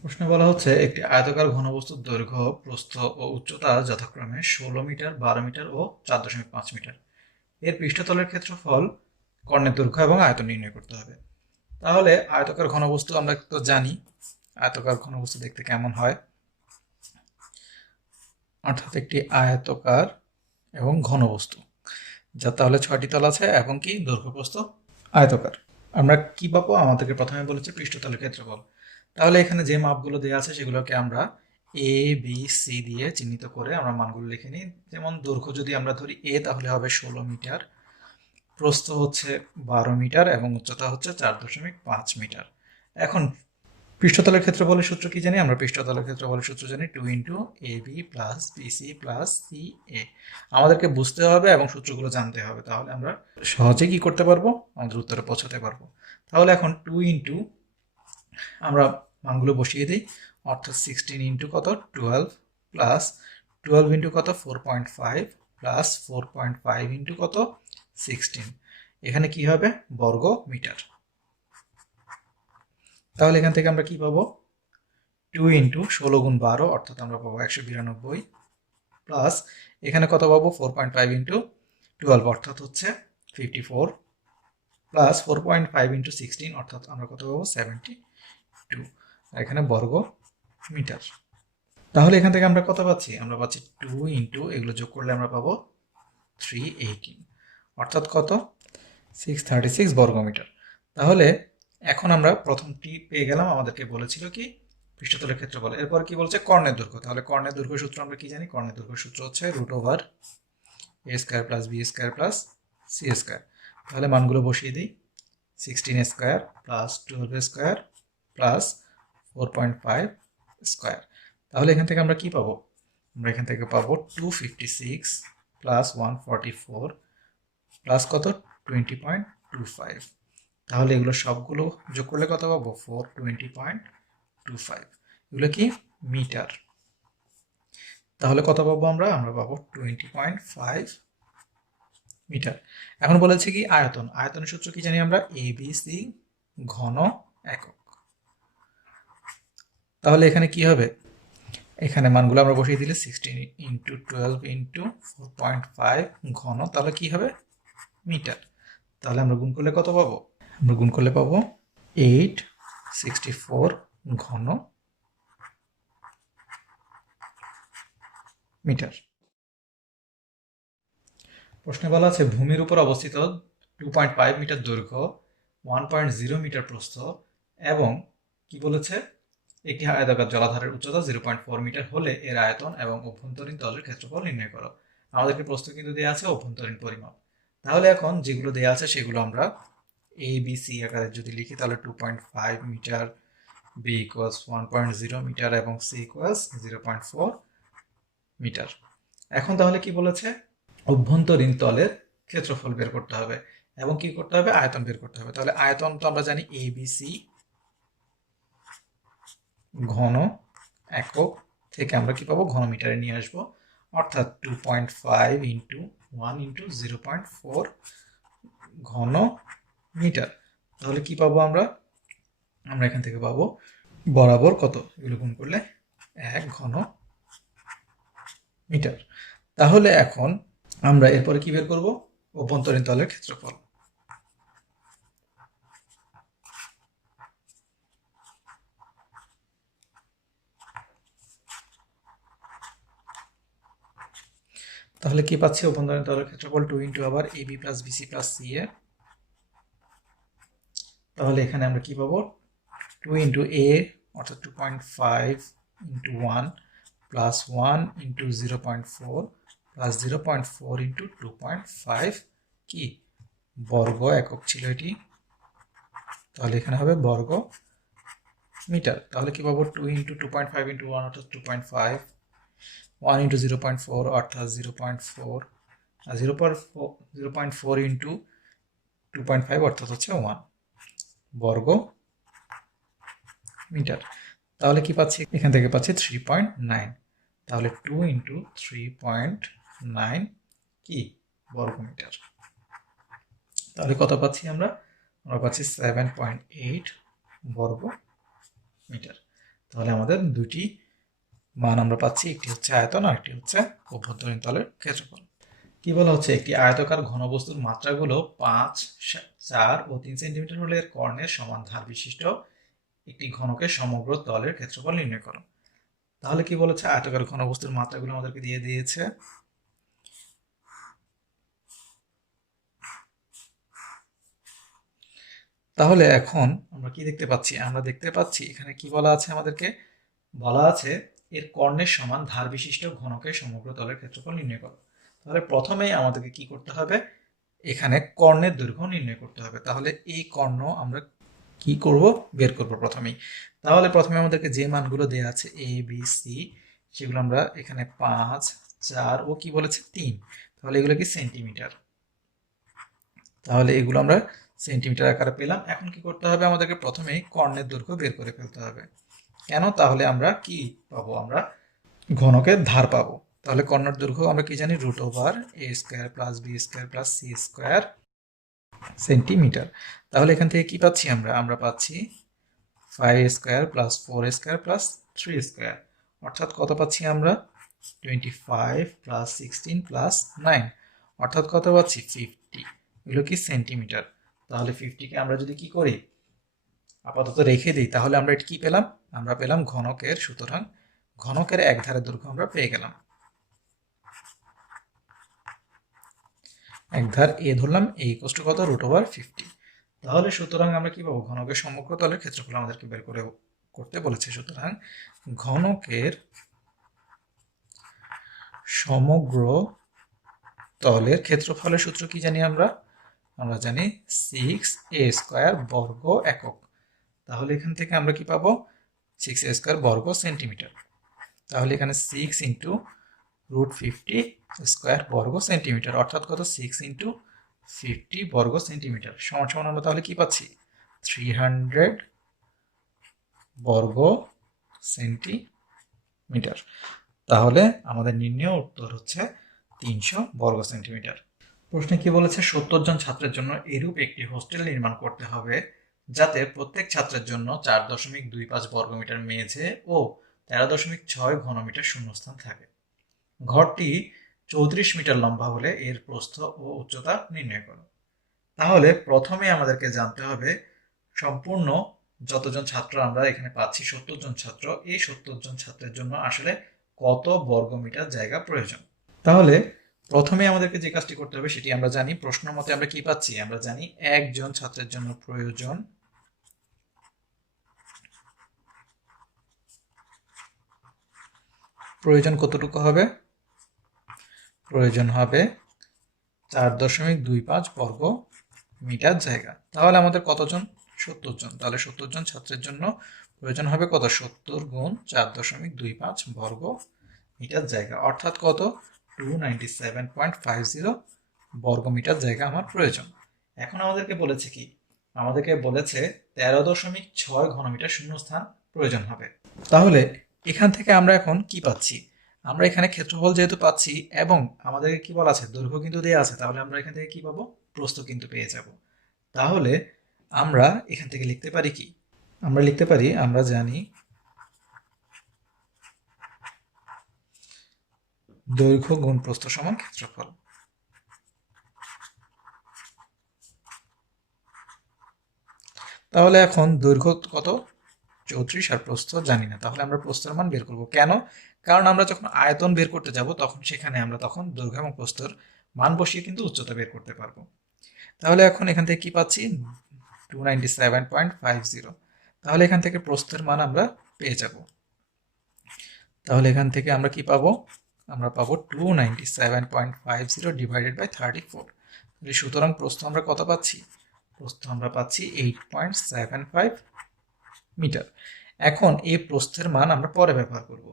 প্রশ্নে বলা হচ্ছে একটি আয়তাকার ঘনবস্তুর দৈর্ঘ্য, প্রস্থ ও উচ্চতা যথাক্রমে ১৬ মিটার, ১২ মিটার ও ৪.৫ মিটার। এর পৃষ্ঠতলের ক্ষেত্রফল, কর্ণের দৈর্ঘ্য এবং আয়তন নির্ণয় করতে হবে। তাহলে আয়তাকার ঘনবস্তু আমরা তো জানি আয়তাকার ঘনবস্তু দেখতে কেমন হয়, অর্থাৎ একটি আয়তকার এবং ঘনবস্তু যার তাহলে ৬টি তল আছে এবং কি দৈর্ঘ্য প্রস্থ আয়তকার। আমরা কি পাবো? আমাদেরকে প্রথমে বলেছে পৃষ্ঠতলের ক্ষেত্রফল। তাহলে এখানে যে মাপগুলো দেওয়া আছে সেগুলোকে আমরা এ বি সি দিয়ে চিহ্নিত করে আমরা মানগুলো লিখে নিই। যেমন দৈর্ঘ্য যদি আমরা ধরি এ, তাহলে হবে ১৬ মিটার, প্রস্থ হচ্ছে ১২ মিটার এবং উচ্চতা হচ্ছে ৪.৫ মিটার। এখন পৃষ্ঠতলের ক্ষেত্রফলের সূত্র কি জানি? আমরা পৃষ্ঠতলের ক্ষেত্রফলের সূত্র জানি 2 into A B plus BC plus C A. আমাদেরকে বুঝতে হবে এবং সূত্রগুলো জানতে হবে, তাহলে আমরা সহজে কি করতে পারবো? আমাদের উত্তরে পৌঁছাতে পারবো। তাহলে এখন 2 ইন্টু, আমরা মানগুলো বসিয়ে দিই, অর্থাৎ 16 ইন্টু কত 12 প্লাস 12 ইন্টু কত 4.5 প্লাস 4.5 ইন্টু কত 16, এখানে কি হবে? বর্গ মিটার। তাহলে এখান থেকে আমরা কি পাবো? 2 ইন্টু 16 গুণ 12 অর্থাৎ আমরা পাবো 192 প্লাস এখানে কত পাবো? 4.5 ইন্টু 12 অর্থাৎ হচ্ছে 54 প্লাস 4.5 ইন্টু 16 অর্থাৎ আমরা কত পাবো? 72, এখানে বর্গ মিটার। তাহলে এখান থেকে আমরা কত পাচ্ছি? আমরা পাচ্ছি 2 ইন্টু, এগুলো যোগ করলে আমরা পাবো 318 অর্থাৎ কত? 636 বর্গমিটার। তাহলে এখন আমরা প্রথমটি পেয়ে গেলাম, আমাদেরকে বলেছিল কি পৃষ্ঠতলের ক্ষেত্রফল। এরপর কি বলছে? কর্ণের দৈর্ঘ্য। তাহলে কর্ণের দৈর্ঘ্য সূত্র আমরা কি জানি? কর্ণের দৈর্ঘ্য সূত্র হচ্ছে root over A square plus B square plus C square. তাহলে মানগুলো বসিয়ে দিই, 16 square plus 12 square plus 4.5 square. তাহলে এখান থেকে আমরা কি পাবো? আমরা এখান থেকে পাবো 256 প্লাস 144 প্লাস কত 20.25। তাহলে এগুলো সবগুলো যোগ করলে কত পাবো? 420.25। এগুলো কি? মিটার। তাহলে কত পাবো আমরা? আমরা পাবো 20.5 মিটার। এখন বলেছে কি আয়তন। আয়তনের সূত্র কি জানি আমরা? এ বি সি ঘন একক। তাহলে এখানে কি হবে? এখানে মানগুলো আমরা বসিয়ে দিলে 16 ইন্টু 12 ইন্টু 4.5 ঘন, তাহলে কি হবে? মিটার। তাহলে আমরা গুণ করলে কত পাবো? আমরা গুণ করলে পাবো 864 ঘন মিটার। প্রশ্নে বলা আছে ভূমির উপর অবস্থিত 2.5 মিটার দৈর্ঘ্য, 1.0 মিটার প্রস্থ এবং কি বলেছে? একটি আয়তাকার জলাধারের উচ্চতা 0.4 মিটার হলে এর আয়তন এবং অভ্যন্তরীণ তলের ক্ষেত্রফল নির্ণয় করো। আমাদেরকে প্রশ্ন কিন্তু দেওয়া আছে অভ্যন্তরীণ পরিমাপ। তাহলে এখন যেগুলো দেওয়া আছে সেগুলো আমরা এ বি সি আকারে যদি লিখি, তাহলে 2.5 মিটার, বি ইকুয়ালস 1.0 মিটার এবং সি ইকুয়ালস 0.4 মিটার। এখন তাহলে কি বলেছে? অভ্যন্তরীণ তলের ক্ষেত্রফল বের করতে হবে এবং কি করতে হবে? আয়তন বের করতে হবে। তাহলে আয়তন তো আমরা জানি এ বি সি ঘন একক থেকে আমরা কি পাবো? ঘন মিটারে নিয়ে আসবো, অর্থাৎ 2.5 ইন্টু 1 ইন্টু 0.4 ঘন মিটার। তাহলে কি পাবো আমরা? আমরা এখান থেকে পাবো বরাবর কত, এগুলো গুণ করলে 1 ঘন মিটার। তাহলে এখন আমরা এরপরে কি বের করব? অভ্যন্তরীণ তলের ক্ষেত্রফল। তাহলে কি পাচ্ছি? অভ্যন্তরীণ তলের ক্ষেত্রফল 2 ইন্টু আবার A B plus BC plus C A. তাহলে এখানে আমরা কি পাবো? 2 ইন্টু এ অর্থাৎ 2.5 into 1 plus 1 into 0.4 plus 0.4 into 2.5 কি বর্গ একক ছিল এটি, তাহলে এখানে হবে বর্গ মিটার। তাহলে কি পাবো? 2 ইন্টু 2.5 ইন্টু 1 অর্থাৎ 2.5, 1 ইন্টু 0.4 অর্থাৎ 0.4, আর 0.4 ইন্টু 2.5 অর্থাৎ হচ্ছে 1 বর্গ মিটার। তাহলে কি পাচ্ছি? এখান থেকে পাচ্ছি 3.9। তাহলে 2 ইন্টু 3.9 কি বর্গ মিটার। তাহলে কত পাচ্ছি আমরা? আমরা পাচ্ছি 7.8 বর্গ মিটার। তাহলে আমাদের দুটি মান আমরা পাচ্ছি, একটি হচ্ছে আয়তন আর একটি হচ্ছে অভ্যন্তরীণ তলের ক্ষেত্রফল। কি বলা হচ্ছে, একটি আয়তাকার ঘনবস্তুর মাত্রাগুলো 5, 4 ও 3 সেন্টিমিটার হলে এর কর্ণের সমান ধার বিশিষ্ট একটি ঘনকের সমগ্র তলের ক্ষেত্রফল নির্ণয় করো। তাহলে কি বলেছে, আয়তাকার ঘনবস্তুর মাত্রাগুলো আমাদেরকে দিয়ে দিয়েছে। তাহলে এখন আমরা কি দেখতে পাচ্ছি, আমরা দেখতে পাচ্ছি এখানে কি বলা আছে, আমাদেরকে বলা আছে এর কর্ণের সমান ধার বিশিষ্ট ঘনকের সমগ্র তলের ক্ষেত্রফল নির্ণয় করো। তাহলে প্রথমেই আমাদেরকে কি করতে হবে, এখানে কর্ণের দৈর্ঘ্য নির্ণয় করতে হবে। তাহলে এই কর্ণ আমরা কি করব, বের করব প্রথমেই। তাহলে প্রথমে আমাদেরকে যে মানগুলো দেওয়া আছে এ বি সি, সেগুলো আমরা এখানে 5, 4 ও কি বলেছে 3, তাহলে এগুলো কি সেন্টিমিটার, তাহলে এগুলো আমরা সেন্টিমিটার আকারে পেলাম। এখন কি করতে হবে, আমাদেরকে প্রথমেই কর্ণের দৈর্ঘ্য বের করে ফেলতে হবে। কেন, তাহলে আমরা কি পাবো, আমরা ঘনকের ধার পাবো। তাহলে কর্ণের দৈর্ঘ্য আমরা কি জানি, √a² + b² + c² সেন্টিমিটার। তাহলে এখান থেকে কি পাচ্ছি, আমরা পাচ্ছি 5² + 4² + 3², অর্থাৎ কত পাচ্ছি আমরা, 25 + 16 + 9, অর্থাৎ কত পাচ্ছি 50। এগুলো কি সেন্টিমিটার। তাহলে 50কে আমরা যদি কি করি, আপাতত রেখে দিই, তাহলে আমরা এটা কি পেলাম, আমরা পেলাম ঘনকের, সুতরাং ঘনকের এক ধারের দৈর্ঘ্য আমরা পেয়ে গেলাম। এক ধার এ ধরলাম, a = কত, √50। তাহলে সুতরাং আমরা কি পাবো, ঘনকের সমগ্র তলের ক্ষেত্রফল আমাদেরকে বের করে করতে বলেছে। সুতরাং ঘনকের সমগ্র তলের ক্ষেত্রফলের সূত্র কি জানি আমরা জানি 6a² বর্গ একক। তাহলে এখান থেকে আমরা কি পাবো, 6a² বর্গ সেন্টিমিটার। তাহলে এখানে 6 × √50² বর্গ সেন্টিমিটার, অর্থাৎ কত, 6 × 50 বর্গ সেন্টিমিটার সমান আমরা তাহলে কি পাচ্ছি, 300 বর্গ সেন্টিমিটার। তাহলে আমাদের নির্ণয় উত্তর হচ্ছে 300 বর্গ সেন্টিমিটার। প্রশ্নে কি বলেছে, 70 জন ছাত্রের জন্য এরূপ একটি হোস্টেল নির্মাণ করতে হবে যাতে প্রত্যেক ছাত্রের জন্য 4.25 বর্গমিটার মেঝে ও 13.6 ঘনমিটার শূন্যস্থান থাকে। ঘরটি 34 মিটার লম্বা হলে এর প্রস্থ ও উচ্চতা নির্ণয় করো। তাহলে প্রথমে আমাদেরকে জানতে হবে সম্পূর্ণ যতজন ছাত্র আমরা এখানে পাচ্ছি, 70 জন ছাত্র, এই 70 জন ছাত্রের জন্য আসলে কত বর্গমিটার জায়গা প্রয়োজন। তাহলে প্রথমে আমাদেরকে যে কাজটি করতে হবে সেটি আমরা জানি, প্রশ্ন মতে আমরা কি পাচ্ছি, আমরা জানি একজন ছাত্রের জন্য প্রয়োজন কতটুকু হবে, প্রয়োজন হবে 4.25 বর্গ মিটার জায়গা। তাহলে আমাদের কতজন, 70 জন, তাহলে 70 জন ছাত্রের জন্য প্রয়োজন হবে কত, 70 × 4.25 বর্গ মিটার জায়গা, অর্থাৎ কত, 297.50 বর্গ মিটার জায়গা আমার প্রয়োজন। এখন আমাদেরকে বলেছে কি, আমাদেরকে বলেছে 13.6 ঘনমিটার শূন্যস্থান প্রয়োজন হবে। তাহলে এখান থেকে আমরা এখন কি পাচ্ছি, আমরা এখানে ক্ষেত্রফল যেহেতু পাচ্ছি এবং আমাদেরকে কি বলা আছে, দৈর্ঘ্য কিন্তু দেওয়া আছে, তাহলে আমরা এখান থেকে কি পাবো, প্রস্থ কিন্তু পেয়ে যাব। তাহলে আমরা এখান থেকে লিখতে পারি কি, আমরা লিখতে পারি, আমরা জানি দৈর্ঘ্য গুণ প্রস্থ সমান ক্ষেত্রফল। তাহলে এখন দৈর্ঘ্য কত, 34, আর প্রস্থ জানি না, তাহলে আমরা প্রস্থের মান বের করব। কেন, কারণ আমরা যখন আয়তন বের করতে যাব তখন সেখানে আমরা তখন দৈর্ঘ্য এবং প্রস্থের মান বসিয়ে কিন্তু উচ্চতা বের করতে পারবো। তাহলে এখন এখান থেকে কি পাচ্ছি, 297.50। তাহলে এখান থেকে প্রস্থের মান আমরা পেয়ে যাব। তাহলে এখান থেকে আমরা কি পাবো, আমরা পাবো 297.50 / 34। সুতরাং প্রস্থ আমরা কত পাচ্ছি, প্রস্থ আমরা পাচ্ছি 8.75 মিটার। এখন এই প্রস্থের মান আমরা পরে ব্যবহার করব।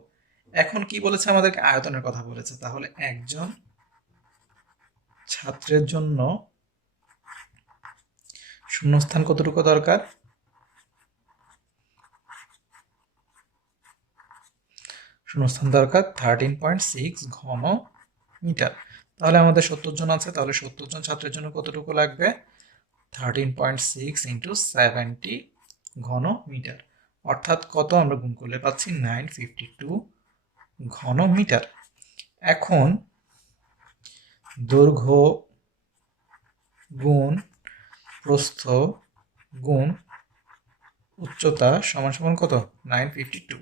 এখন কি বলেছে, আমাদেরকে আয়তনের কথা বলেছে। তাহলে একজন ছাত্রের জন্য শূন্যস্থান কতটুকু দরকার, শূন্যস্থান দরকার 13.6 ঘন মিটার। তাহলে আমাদের 70 জন আছে, তাহলে 70 জন ছাত্রের জন্য কতটুকু লাগবে, 13.6 × 70 ঘন মিটার, অর্থাৎ কত আমরা গুণ করলে পাচ্ছি 952 ঘন মিটার। এখন দৈর্ঘ্য গুণ প্রস্থ গুণ উচ্চতা সমান সমান কত 952।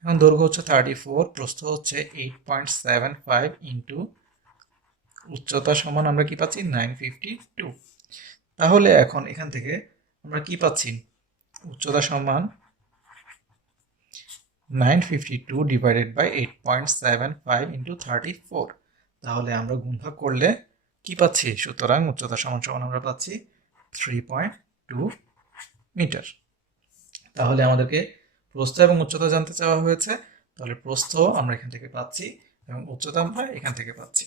এখন দৈর্ঘ্য হচ্ছে 34, প্রস্থ হচ্ছে 8.75 ইন্টু উচ্চতা সমান আমরা কি পাচ্ছি 952। তাহলে এখন এখান থেকে আমরা কি পাচ্ছি, উচ্চতা সমান 952 ডিভাইডেড বাই 8.75 ইন্টু 34। তাহলে আমরা গুণভাগ করলে কি পাচ্ছি, সুতরাং উচ্চতা সমান সমান আমরা পাচ্ছি 3.2 মিটার। তাহলে আমাদেরকে প্রস্থ এবং উচ্চতা জানতে চাওয়া হয়েছে, তাহলে প্রস্থ আমরা এখান থেকে পাচ্ছি এবং উচ্চতা আমরা এখান থেকে পাচ্ছি।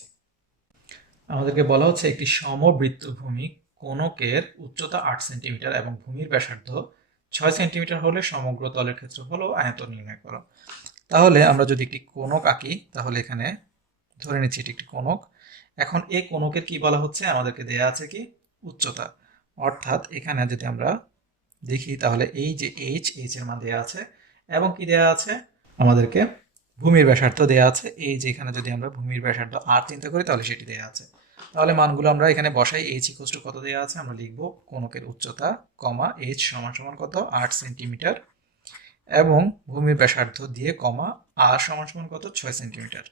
আমাদেরকে বলা হচ্ছে একটি সমবৃত্তভূমি কোণকের উচ্চতা 8 সেন্টিমিটার এবং ভূমির ব্যাসার্ধ 6 সেন্টিমিটার হলে সমগ্র তলের ক্ষেত্রফল ও আয়তন নির্ণয় করো। তাহলে আমরা যদি একটি কোণক আঁকি, তাহলে এখানে ধরে নিচ্ছি এটি একটি কোণক। এখন এই কোণকের কি বলা হচ্ছে, আমাদেরকে দেয়া আছে কি উচ্চতা, অর্থাৎ এখানে যদি আমরা দেখি তাহলে এই যে এইচ এর মান দেওয়া আছে এবং কি দেওয়া আছে, আমাদেরকে ভূমির ব্যাসার্ধ দেওয়া আছে। এই যে এখানে যদি আমরা ভূমির ব্যাসার্ধ আর চিন্তা করি তাহলে সেটি দেওয়া আছে। তাহলে মানগুলো আমরা এখানে বসাই, এইচ ইকুয়াল টু কত দেওয়া আছে, আমরা লিখব কোণকের উচ্চতা কমা এইচ সমান সমান কত 8 সেন্টিমিটার এবং ভূমির ব্যাসার্ধ দিয়ে কমা আর সমান সমান কত 6 সেন্টিমিটার।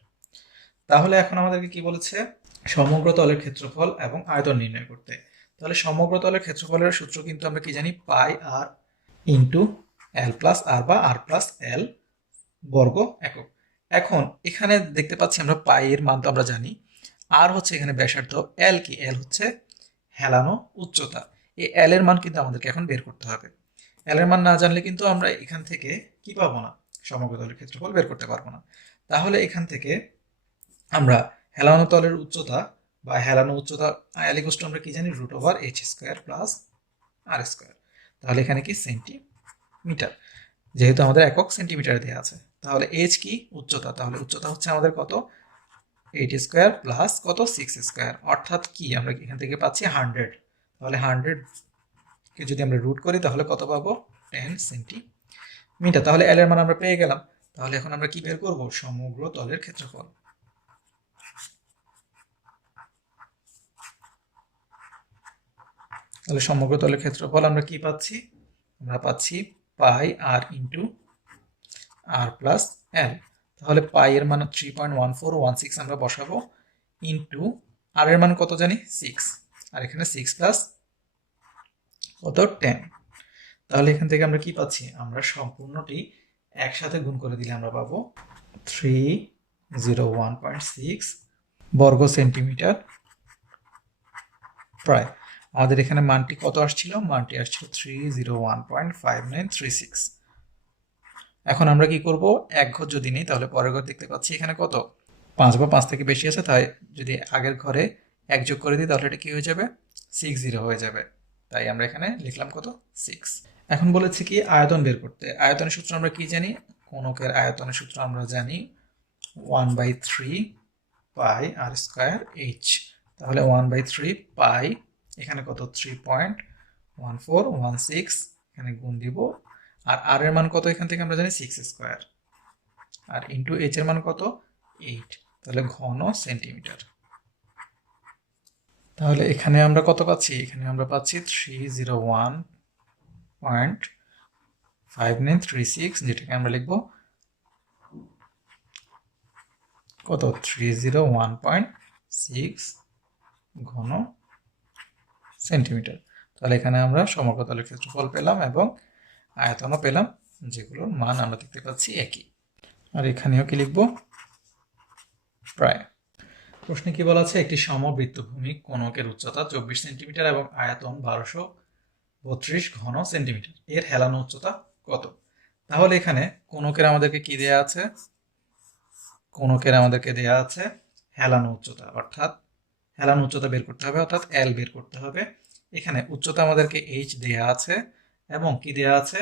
তাহলে এখন আমাদেরকে কি বলেছে, সমগ্র তলের ক্ষেত্রফল এবং আয়তন নির্ণয় করতে। তাহলে সমগ্র তলের ক্ষেত্রফলের সূত্র কিন্তু আমরা কি জানি, পাই আর ইন্টু এল প্লাস আর বা আর প্লাস এল বর্গ একক। এখন এখানে দেখতে পাচ্ছি আমরা পাই এর মান তো আমরা জানি, আর হচ্ছে এখানে ব্যাসার্ধ, এল কি, এল হচ্ছে হেলানো উচ্চতা। এই এল এর মান কিন্তু আমাদেরকে এখন বের করতে হবে। এল এর মান না জানলে কিন্তু আমরা এখান থেকে কি পাবো না, সমগ্র তলের ক্ষেত্রফল বের করতে পারবো না। তাহলে এখান থেকে আমরা হেলানো তলের উচ্চতা বা হেলানো উচ্চতা এল ইকুয়াল টু আমরা কি জানি, root over H square plus R square. তাহলে এখানে কি সেন্টিমিটার, যেহেতু আমাদের একক সেন্টিমিটারে দেওয়া আছে। তাহলে এইচ কি উচ্চতা, তাহলে উচ্চতা হচ্ছে আমাদের কত 8 স্কোয়ার প্লাস কত 6 স্কোয়ার, অর্থাৎ কি আমরা এখান থেকে পাচ্ছি 100। তাহলে 100 কে যদি আমরা রুট করি তাহলে কত পাবো 10 সেন্টিমিটার। তাহলে এল এর মান আমরা পেয়ে গেলাম। তাহলে এখন আমরা কি বের করব, সমগ্র তলের ক্ষেত্রফল। তাহলে সমগ্র তলের ক্ষেত্রফল আমরা কি পাচ্ছি, আমরা পাচ্ছি পাই আর ইন্টু আর প্লাস এল। তাহলে পাই এর মান 3.1416 আমরা বসাবো ইন্টু আর এর মান কত জানি 6, আর এখানে 6 প্লাস কত 10। তাহলে এখান থেকে আমরা কি পাচ্ছি, আমরা সম্পূর্ণটি একসাথে গুণ করে দিলে আমরা পাবো 301.6 বর্গ সেন্টিমিটার প্রায়। আমাদের এখানে মানটি কত আসছিল, মানটি আসছিল 301.5936। এখন আমরা কি করব, এক ঘর যদি নেই তাহলে পরের ঘর দেখতে পাচ্ছি এখানে কত 5 বা 5 থেকে বেশি আছে, তাই যদি আগের ঘরে 1 যোগ করে দিই তাহলে এটা কি হয়ে যাবে 60 হয়ে যাবে। তাই আমরা এখানে লিখলাম কত 6। এখন বলেছি কি আয়তন বের করতে। আয়তনের সূত্র আমরা কি জানি, কোণকের আয়তনের সূত্র আমরা জানি 1/3 পাই আর স্কয়ার এইচ। তাহলে 1/3 পাই, এখানে কত 3.1416, এখানে গুণ দিব, আর আর এর মান কত এখান থেকে আমরা জানি 6 স্কয়ার, আর ইন্টু এইচ এর মান কত 8। তাহলে ঘন সেন্টিমিটার। তাহলে এখানে আমরা কত পাচ্ছি, এখানে আমরা পাচ্ছি 301.5936, যেটাকে আমরা লিখবো কত 301.6 ঘন সেন্টিমিটার। তাহলে এখানে আমরা সমগ্র তলের ক্ষেত্রফল পেলাম এবং আয়তনও পেলাম, যেগুলোর মান আমরা দেখতে পাচ্ছি একই। আর এখানেও কি লিখবো প্রায়। প্রশ্নে কি বলা আছে, একটি সমবৃত্তভূমি কোণকের উচ্চতা 24 সেন্টিমিটার এবং আয়তন 1232 ঘন সেন্টিমিটার, এর হেলানো উচ্চতা কত। তাহলে এখানে কোণকের আমাদেরকে কি দেয়া আছে, কোণকের আমাদেরকে দেয়া আছে হেলানো উচ্চতা, অর্থাৎ হেলানো উচ্চতা বের করতে হবে, অর্থাৎ এল বের করতে হবে। এখানে উচ্চতা আমাদেরকে এইচ দেয়া আছে এবং কি দেয়া আছে,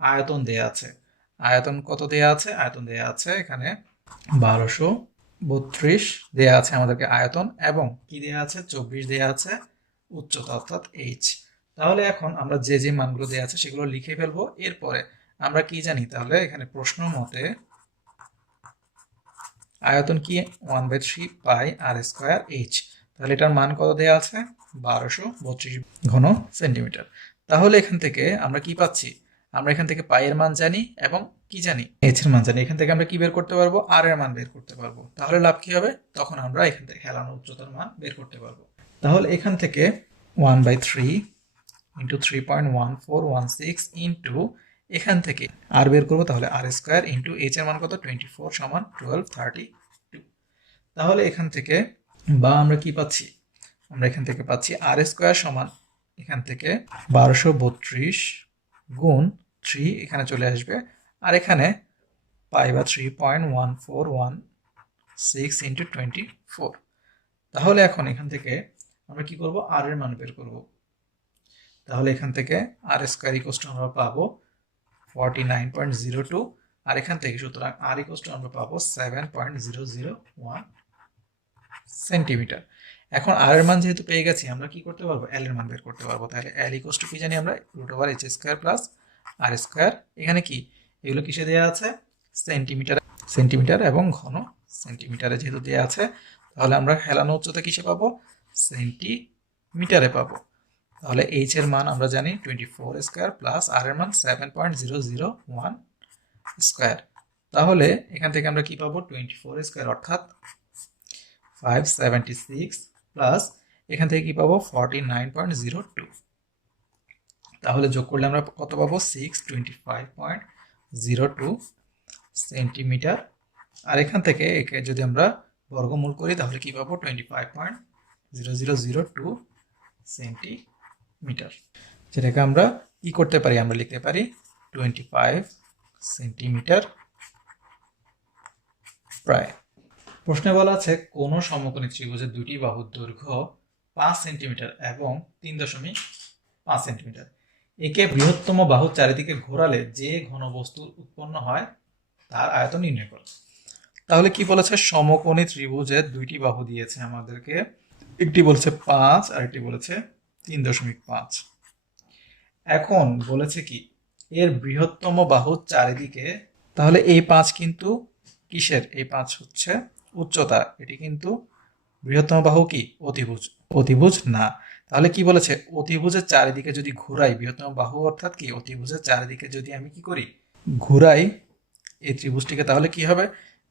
আয়তন দেয়া আছে। আয়তন কত দেয়া আছে, আয়তন দেয়া আছে এখানে 1232 দেয়া আছে আমাদেরকে আয়তন, এবং কি দেয়া আছে 24 দেয়া আছে উচ্চতা অর্থাৎ এইচ। তাহলে এখন আমরা যে যে মানগুলো দেয়া আছে সেগুলো লিখে ফেলবো, এরপরে আমরা কি জানি, তাহলে এখানে প্রশ্ন মতে আয়তন কি 1/3 পাই আর স্কয়ার এইচ। তাহলে এটার মান কত দেওয়া আছে, 1232 ঘন সেন্টিমিটার। তাহলে এখান থেকে আমরা কি পাচ্ছি, আমরা এখান থেকে পাই এর মান জানি এবং কি জানি, এইচ এর মান জানি। এখান থেকে আমরা কি বের করতে পারবো, আর এর মান বের করতে পারবো। তাহলে লাভ কি হবে, তখন আমরা এখান থেকে হেলানো উচ্চতার মান বের করতে পারবো। তাহলে এখান থেকে 1/3 ইন্টু 3.1416 ইন্টু এখান থেকে আর বের করবো, তাহলে আর স্কয়ার ইন্টু এইচ এর মান কত 24 সমান 1232। তাহলে এখান থেকে বা আমরা কি পাচ্ছি, আমরা এখান থেকে পাচ্ছি আর স্কয়ার সমান এখান থেকে 1232 গুণ 3 এখানে চলে আসবে, আর এখানে পাই বা 3.1416 ইন্টু 24। তাহলে এখন এখান থেকে আমরা কি করব, আর এর মান বের করব। তাহলে এখান থেকে আর স্কয়ার ইকুয়াল টু আমরা পাবো 49.02, আর এখান থেকে সুতরাং আর ইকুয়াল টু আমরা পাবো 7.001 সেন্টিমিটার। এখন আর এর মান যেহেতু পেয়ে গেছি, আমরা কি করতে পারবো, এল এর মান বের করতে পারবো। তাহলে এল ইকুয়াল টু কি জানি আমরা, √h স্কয়ার প্লাস আর স্কয়ার। এখানে কি এগুলো কিসে দেওয়া আছে, সেন্টিমিটার এবং ঘন সেন্টিমিটারে যেহেতু দেওয়া আছে, তাহলে আমরা হেলানো উচ্চতা কিসে পাবো, সেন্টিমিটারে পাবো। তাহলে এইচ এর মান আমরা জানি 24 স্কয়ার প্লাস আর এর মান 7.001 স্কয়ার। তাহলে এখান থেকে আমরা কি পাবো, 24 স্কয়ার অর্থাৎ 576 প্লাস এখান থেকে কি পাবো 49.02। তাহলে যোগ করলে আমরা কত পাবো, 625.02 সেন্টিমিটার। আর এখান থেকে একে যদি আমরা বর্গমূল করি, তাহলে কি পাবো 25.0002 সেন্টিমিটার, যেটাকে আমরা কি করতে পারি, আমরা লিখতে পারি 25 সেন্টিমিটার প্রায়। প্রশ্নে বলা আছে কোন সমকোণী ত্রিভুজের দুটি বাহুর দৈর্ঘ্য 5 সেন্টিমিটার এবং 3.5 সেন্টিমিটার। একে বৃহত্তম বাহুর চারিদিকে ঘোরালে যে ঘনবস্তু উৎপন্ন হয় তার আয়তন নির্ণয় করো। তাহলে কি বলেছে, সমকোণী ত্রিভুজের দুইটি বাহু দিয়েছে আমাদেরকে, একটি বলেছে 5 আর একটি বলেছে 3.5। এখন বলেছে কি এর বৃহত্তম বাহুর চারিদিকে, তাহলে এই 5 কিন্তু কিসের, এই 5 হচ্ছে উচ্চতা, এটি কিন্তু বৃহত্তম বাহু কি অতিভুজ না। তাহলে কি বলেছে, অতিভুজের চারিদিকে যদি ঘুরাই, বৃহত্তম বাহু অর্থাৎ কি অতিভুজের চারিদিকে যদি আমি কি করি, ঘুরাই এই ত্রিভুজটিকে, তাহলে কি হবে,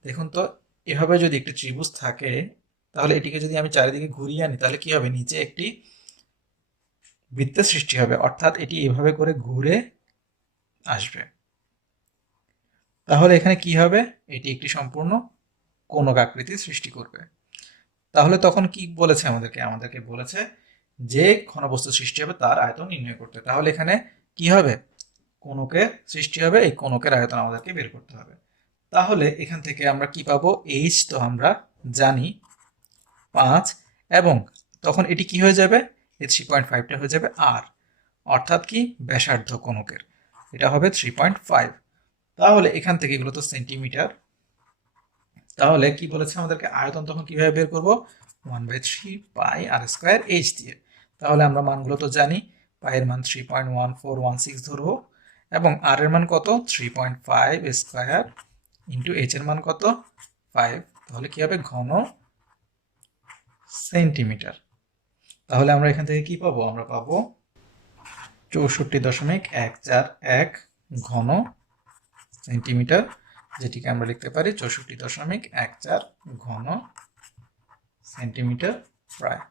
দেখুন তো এভাবে যদি একটি ত্রিভুজ থাকে, তাহলে এটিকে যদি আমি চারিদিকে ঘুরিয়ে আনি, তাহলে কি হবে, নিচে একটি বৃত্তের সৃষ্টি হবে, অর্থাৎ এটি এভাবে করে ঘুরে আসবে। তাহলে এখানে কি হবে, এটি একটি সম্পূর্ণ কোণক আকৃতির সৃষ্টি করবে। তাহলে তখন কি বলেছে আমাদেরকে বলেছে যে ঘনবস্তু সৃষ্টি হবে তার আয়তন নির্ণয় করতে। তাহলে এখানে কি হবে, কোণকের সৃষ্টি হবে, এই কোণকের আয়তন আমাদেরকে বের করতে হবে। তাহলে এখান থেকে আমরা কি পাবো, এইচ তো আমরা জানি 5, এবং তখন এটি কি হয়ে যাবে, এই 3.5টা হয়ে যাবে আর, অর্থাৎ কি ব্যাসার্ধ কোণকের, এটা হবে 3.5। তাহলে এখান থেকে এগুলো তো সেন্টিমিটার, তাহলে কি বলেছে আমাদেরকে আয়তন তখন কিভাবে বের করব, 1/3 পাই আর স্কয়ার এইচ দিয়ে। তাহলে আমরা মানগুলো তো জানি, পাই এর মান 3.1416 ধরবো, এবং আর এর মান কত 3.5 স্কয়ার ইন্টু এইচ এর মান কত 5। তাহলে কি হবে, ঘন সেন্টিমিটার। তাহলে আমরা এখান থেকে কি পাবো, আমরা পাবো 64.141 ঘন সেন্টিমিটার, যেটিকে আমরা লিখতে পারি 64.14 ঘন সেন্টিমিটার প্রায়।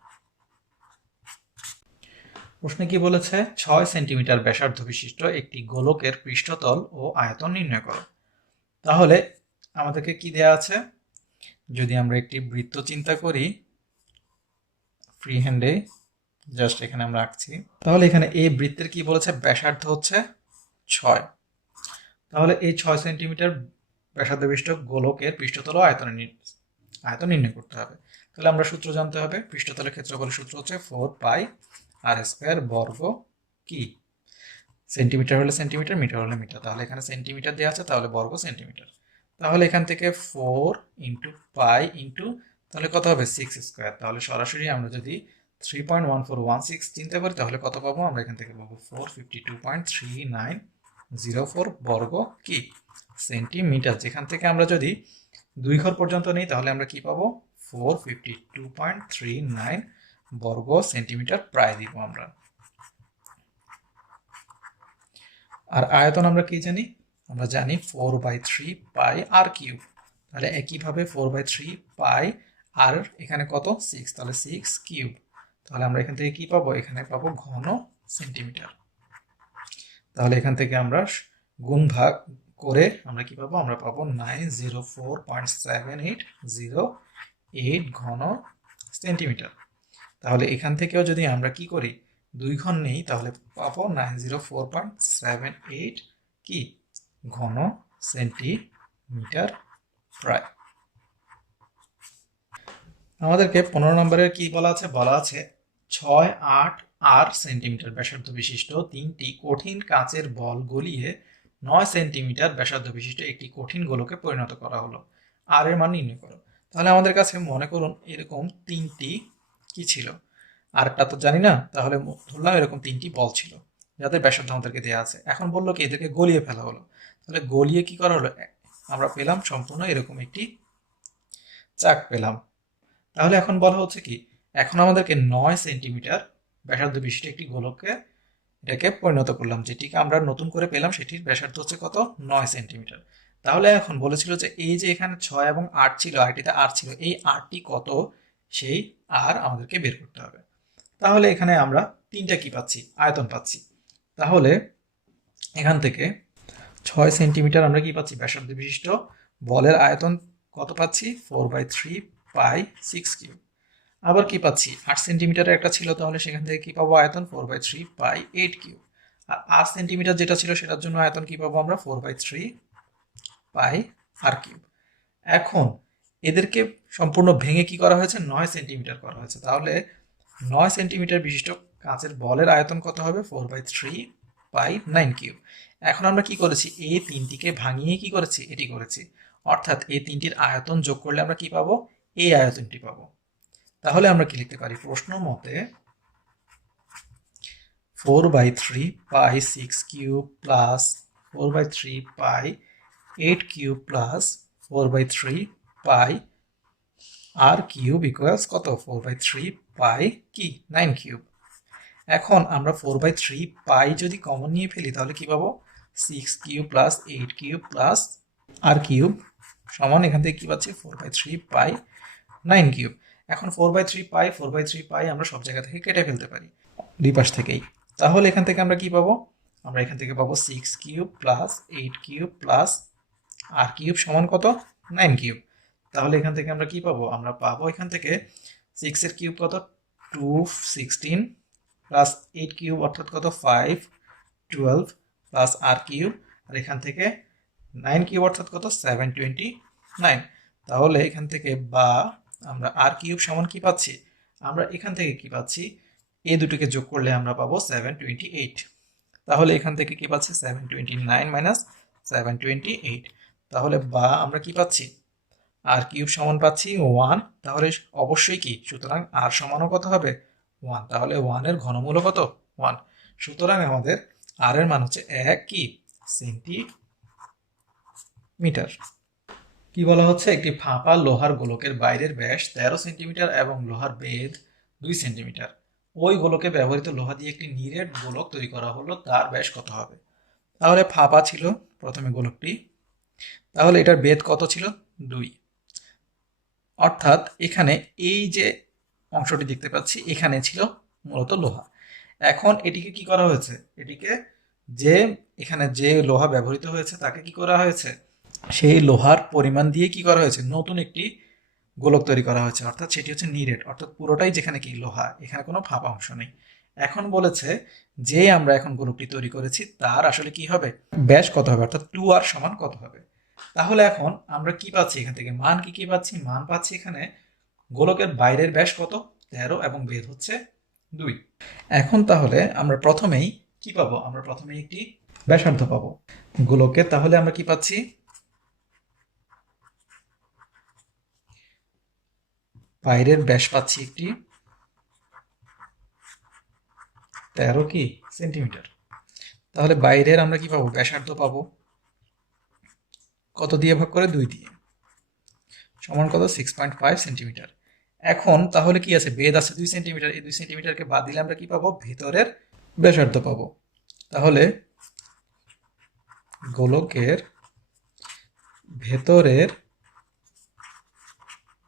প্রশ্নে কি বলেছে, 6 সেন্টিমিটার ব্যাসার্ধ বিশিষ্ট একটি গোলকের পৃষ্ঠতল ও আয়তন নির্ণয় করো। তাহলে আমাদেরকে কি দেয়া আছে, যদি আমরা একটি বৃত্ত চিন্তা করি, ফ্রি হ্যান্ডে জাস্ট এখানে আমরা আঁকছি, তাহলে এখানে এই বৃত্তের কি বলেছে, ব্যাসার্ধ হচ্ছে 6। তাহলে এই 6 সেন্টিমিটার ব্যাসার্ধ বিশিষ্ট গোলকের পৃষ্ঠতল ও আয়তন নির্ণয় করতে হবে। তাহলে আমরা সূত্র জানতে হবে, পৃষ্ঠতলের ক্ষেত্রফলের সূত্র হচ্ছে 4 পাই আর স্কয়ার বর্গ কি, সেন্টিমিটার হলে সেন্টিমিটার, মিটার হলে মিটার। তাহলে এখানে সেন্টিমিটার দেওয়া আছে, তাহলে বর্গ সেন্টিমিটার। তাহলে এখান থেকে 4 ইন্টু পাই ইন্টু, তাহলে কত হবে 6 স্কয়ার। তাহলে সরাসরি আমরা যদি 3.1416 চিন্তা করি, তাহলে কত পাবো, আমরা এখান থেকে পাবো 452.39 904 বর্গ কি সেন্টিমিটার। যেখান থেকে আমরা যদি 2 ঘর পর্যন্ত নিই তাহলে আমরা কি পাবো 452.39 বর্গ সেন্টিমিটার প্রায় দিব আমরা। আর আয়তন আমরা কি জানি, আমরা জানি 4/3 পাই আর কিউব। তাহলে একইভাবে 4/3 পাই আর এখানে কত 6, তাহলে 6 কিউব। তাহলে আমরা এখান থেকে কি পাবো, এখানে পাবো ঘন সেন্টিমিটার। তাহলে এখান থেকে আমরা গুণ ভাগ করে আমরা কি পাবো, আমরা পাবো 904.7808 ঘন সেন্টিমিটার। তাহলে এখান থেকেও যদি আমরা কি করি 2 ঘন নেই তাহলে পাবো 904.78 কি ঘন সেন্টিমিটার প্রায়। আমাদেরকে 15 নম্বরের কি বলা আছে, বলা আছে 6, 8 আর সেন্টিমিটার ব্যাসার্ধ বিশিষ্ট 3টি কঠিন কাচের বল গলিয়ে 9 সেন্টিমিটার ব্যাসার্ধ বিশিষ্ট একটি কঠিন গোলকে পরিণত করা হলো, আর এর মান নির্ণয় করো। তাহলে আমাদের কাছে মনে করুন এরকম 3টি কি ছিল, আরটা তো জানি না, তাহলে ধরলাম এরকম 3টি বল ছিল যাদের ব্যাসার্ধ আমাদেরকে দেওয়া আছে। এখন বললো কি এদেরকে গলিয়ে ফেলা হলো। তাহলে গলিয়ে কি করা হলো, আমরা পেলাম সম্পূর্ণ এরকম একটি চাক পেলাম। তাহলে এখন বলা হচ্ছে কি, এখন আমাদেরকে 9 সেন্টিমিটার ব্যাসার্ধ বিশিষ্ট একটি গোলকে এটাকে পরিণত করলাম, যেটিকে আমরা নতুন করে পেলাম সেটির ব্যাসার্ধ হচ্ছে কত 9 সেন্টিমিটার। তাহলে এখন বলেছিল যে এই যে এখানে 6 এবং 8 ছিল, আরটিতে আর ছিল, এই আরটি কত সেই আর আমাদেরকে বের করতে হবে। তাহলে এখানে আমরা 3টা কি পাচ্ছি, আয়তন পাচ্ছি। তাহলে এখান থেকে 6 সেন্টিমিটার আমরা কি পাচ্ছি ব্যাসার্ধ বিশিষ্ট বলের আয়তন কত পাচ্ছি 4/3 পাই 6 কিউব। আবার কি পাচ্ছি 8 সেন্টিমিটারের একটা ছিল, তাহলে সেখান থেকে কি পাবো আয়তন 4/3 পাই 8 কিউব। আর 8 সেন্টিমিটার যেটা ছিল সেটার জন্য আয়তন কি পাবো আমরা 4/3 পাই আর কিউব। এখন এদেরকে সম্পূর্ণ ভেঙে কি করা হয়েছে 9 সেন্টিমিটার করা হয়েছে। তাহলে 9 সেন্টিমিটার বিশিষ্ট কাঁচের বলের আয়তন কত হবে 4/3 পাই 9 কিউব। এখন আমরা কি করেছি, এই 3টিকে ভাঙিয়ে কি করেছি এটি করেছি, অর্থাৎ এই 3টির আয়তন যোগ করলে আমরা কি পাবো, এই আয়তনটি পাবো। তাহলে আমরা কি লিখতে পারি, প্রশ্ন মতে 4/3 পাই 6 কিউব প্লাস 4/3 পাই 8 কিউব প্লাস 4/3 পাই আর কিউব ইকুয়ালস কত 4/3 পাই কি 9 কিউব। এখন আমরা 4/3 পাই যদি কমন নিয়ে ফেলি তাহলে কি পাবো 6 কিউব প্লাস 8 কিউব প্লাস আর কিউব সমান এখান থেকে কি পাচ্ছি 4/3 পাই 9 কিউব। এখন 4/3 পাই 4/3 পাই আমরা সব জায়গা থেকে কেটে ফেলতে পারি দুই পাশ থেকেই। তাহলে এখান থেকে আমরা কি পাবো, আমরা এখান থেকে পাবো 6 কিউব প্লাস 8 কিউব প্লাস আর কিউব সমান কত 9 কিউব। তাহলে এখান থেকে আমরা কি পাবো, আমরা পাবো এখান থেকে 6 এর কিউব কত 216 প্লাস 8 কিউব অর্থাৎ কত 512 প্লাস আর কিউব, আর এখান থেকে 9 কিউব অর্থাৎ কত 729। তাহলে এখান থেকে বা আমরা আর কিউব সমান কি পাচ্ছি, আমরা এখান থেকে কি পাচ্ছি এই দুটোকে যোগ করলে আমরা পাবো 728। তাহলে এখান থেকে কি পাচ্ছি 729 মাইনাস 728। তাহলে বা আমরা কি পাচ্ছি আর কিউব সমান পাচ্ছি 1। তাহলে অবশ্যই কি, সুতরাং আর সমানও কত হবে 1। তাহলে 1 এর ঘনমূল কত 1। সুতরাং আমাদের আর এর মান হচ্ছে 1 কি সেন্টিমিটার। কি বলা হচ্ছে, একটি ফাঁপা লোহার গোলকের বাইরের ব্যাস 13 সেন্টিমিটার এবং লোহার বেধ 2 সেন্টিমিটার। ওই গোলকে ব্যবহৃত লোহা দিয়ে একটি নিরেট গোলক তৈরি করা হলো, তার ব্যাস কত হবে। তাহলে ফাঁপা ছিল প্রথমে গোলকটি, তাহলে এটার বেধ কত ছিল 2। অর্থাৎ এখানে এই যে অংশটি দেখতে পাচ্ছি এখানে ছিল মূলত লোহা। এখন এটিকে কি করা হয়েছে, এটিকে যে এখানে যে লোহা ব্যবহৃত হয়েছে তাকে কি করা হয়েছে, সেই লোহার পরিমাণ দিয়ে কি করা হয়েছে নতুন একটি গোলক তৈরি করা হয়েছে, অর্থাৎ সেটি হচ্ছে নিরেট, অর্থাৎ পুরোটাই যেখানে কি লোহা, এখানে কোনো ফাঁপা অংশ নেই। এখন বলেছে যে আমরা এখন গোলকটি তৈরি করেছি তার আসলে কি হবে ব্যাস কত হবে, অর্থাৎ 2r সমান কত হবে। তাহলে এখন আমরা কি পাচ্ছি এখান থেকে মান কি পাচ্ছি, মান পাচ্ছি এখানে গোলকের বাইরের ব্যাস কত 13 এবং বেধ হচ্ছে 2। এখন তাহলে আমরা প্রথমেই কি পাবো, আমরা প্রথমেই একটি ব্যাসার্ধ পাবো গোলকের। তাহলে আমরা কি পাচ্ছি বাইরের ব্যাস পাচ্ছি একটি 13 কি সেন্টিমিটার। তাহলে বাইরের আমরা কি পাবো, ব্যাসার্ধ পাবো কত দিয়ে ভাগ করে, 2 দিয়ে, সমান কত, 6.5 সেন্টিমিটার। এখন তাহলে কি আছে, বেধ আছে 2 সেন্টিমিটার, এই 2 সেন্টিমিটারকে বাদ দিলে আমরা কি পাবো, ভেতরের ব্যাসার্ধ পাবো। তাহলে গোলকের ভেতরের